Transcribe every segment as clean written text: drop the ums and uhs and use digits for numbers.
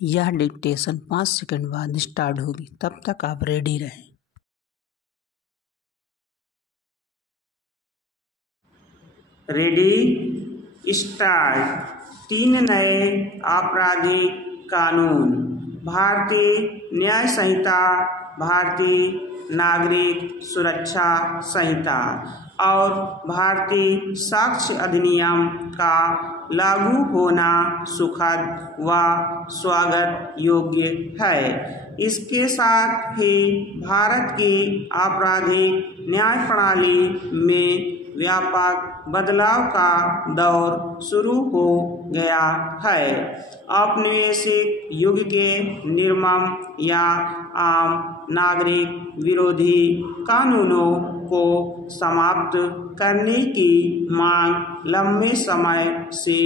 यह dictation 5 second बाद start होगी, तब तक आप रेडी रहें। Ready start. 3 नए आपराधिक कानून। भारतीय न्याय संहिता, भारतीय नागरिक सुरक्षा संहिता और भारतीय साक्ष्य अधिनियम का लागू होना सुखद व स्वागत योग्य है। इसके साथ ही भारत की आपराधिक न्याय प्रणाली में व्यापक बदलाव का दौर शुरू हो गया है। औपनिवेशिक युग के निर्मम या आम नागरिक विरोधी कानूनों को समाप्त करने की मांग लंबे समय से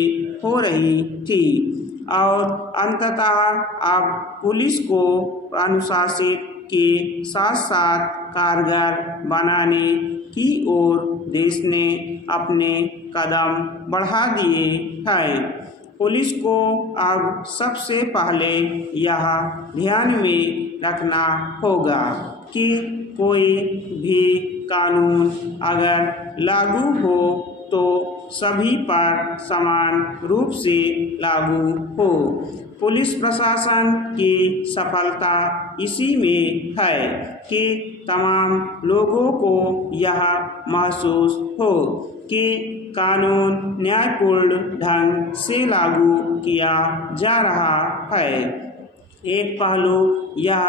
हो रही थी और अंततः अब पुलिस को अनुशासित के साथ साथ कारगर बनाने की ओर देश ने अपने कदम बढ़ा दिए हैं। पुलिस को अब सबसे पहले यह ध्यान में रखना होगा कि कोई भी कानून अगर लागू हो तो सभी पर समान रूप से लागू हो। पुलिस प्रशासन की सफलता इसी में है कि तमाम लोगों को यह महसूस हो कि कानून न्यायपूर्ण ढंग से लागू किया जा रहा है। एक पहलू यह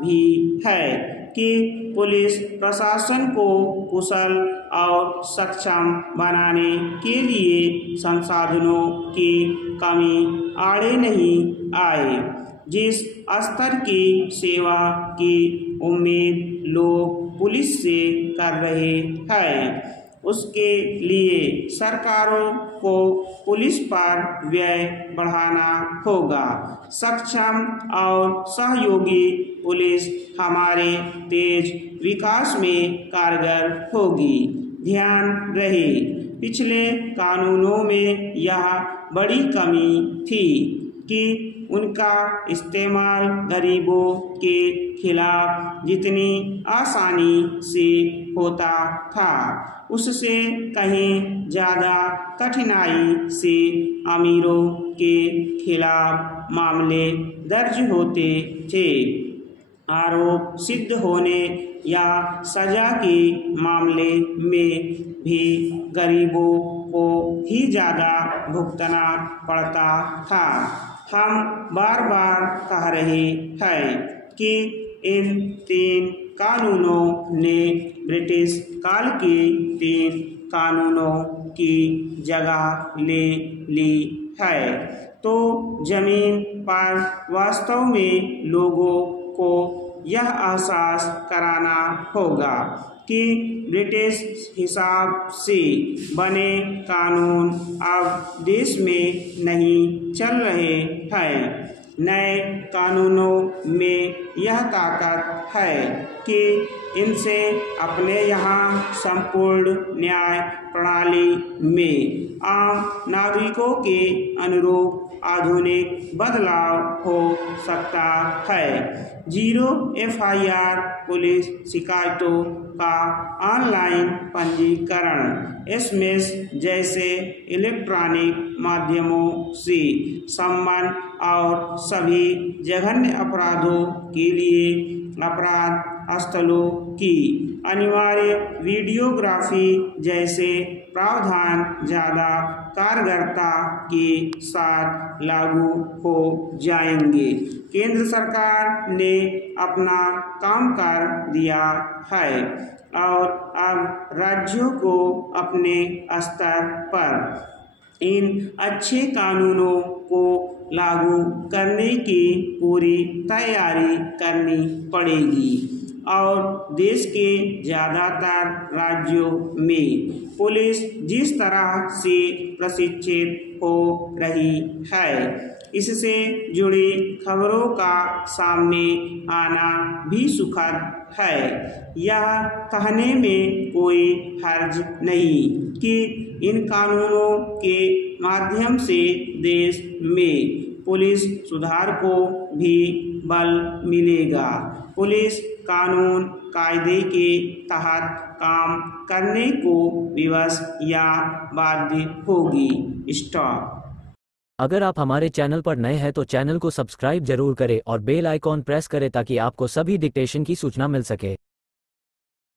भी है कि पुलिस प्रशासन को कुशल और सक्षम बनाने के लिए संसाधनों की कमी आड़े नहीं आए। जिस स्तर की सेवा की उम्मीद लोग पुलिस से कर रहे हैं, उसके लिए सरकारों को पुलिस पर व्यय बढ़ाना होगा। सक्षम और सहयोगी पुलिस हमारे तेज विकास में कारगर होगी। ध्यान रहे, पिछले कानूनों में यह बड़ी कमी थी कि उनका इस्तेमाल गरीबों के खिलाफ जितनी आसानी से होता था, उससे कहीं ज़्यादा कठिनाई से अमीरों के खिलाफ मामले दर्ज होते थे। आरोप सिद्ध होने या सजा के मामले में भी गरीबों को ही ज़्यादा भुगतना पड़ता था। हम बार बार कह रहे हैं कि इन 3 कानूनों ने ब्रिटिश काल के 3 कानूनों की जगह ले ली है। तो जमीन पर वास्तव में लोगों को यह एहसास कराना होगा कि ब्रिटिश हिसाब से बने कानून अब देश में नहीं चल रहे हैं। नए कानूनों में यह ताकत है कि इनसे अपने यहाँ संपूर्ण न्याय प्रणाली में आम नागरिकों के अनुरूप आधुनिक बदलाव हो सकता है। 0 FIR पुलिस शिकायतों का ऑनलाइन पंजीकरण, SMS जैसे इलेक्ट्रॉनिक माध्यमों से सम्मान और सभी जघन्य अपराधों के लिए अपराध स्थलों की अनिवार्य वीडियोग्राफी जैसे प्रावधान ज़्यादा कारगरता के साथ लागू हो जाएंगे। केंद्र सरकार ने अपना काम कर दिया है और अब राज्यों को अपने स्तर पर इन अच्छे कानूनों को लागू करने की पूरी तैयारी करनी पड़ेगी और देश के ज़्यादातर राज्यों में पुलिस जिस तरह से प्रशिक्षित हो रही है, इससे जुड़ी खबरों का सामने आना भी सुखद है। यह कहने में कोई हर्ज नहीं कि इन कानूनों के माध्यम से देश में पुलिस सुधार को भी बल मिलेगा। पुलिस कानून कायदे के तहत काम करने को विवश या बाध्य होगी। स्टॉप। अगर आप हमारे चैनल पर नए हैं तो चैनल को सब्सक्राइब जरूर करें और बेल आइकॉन प्रेस करें ताकि आपको सभी डिक्टेशन की सूचना मिल सके।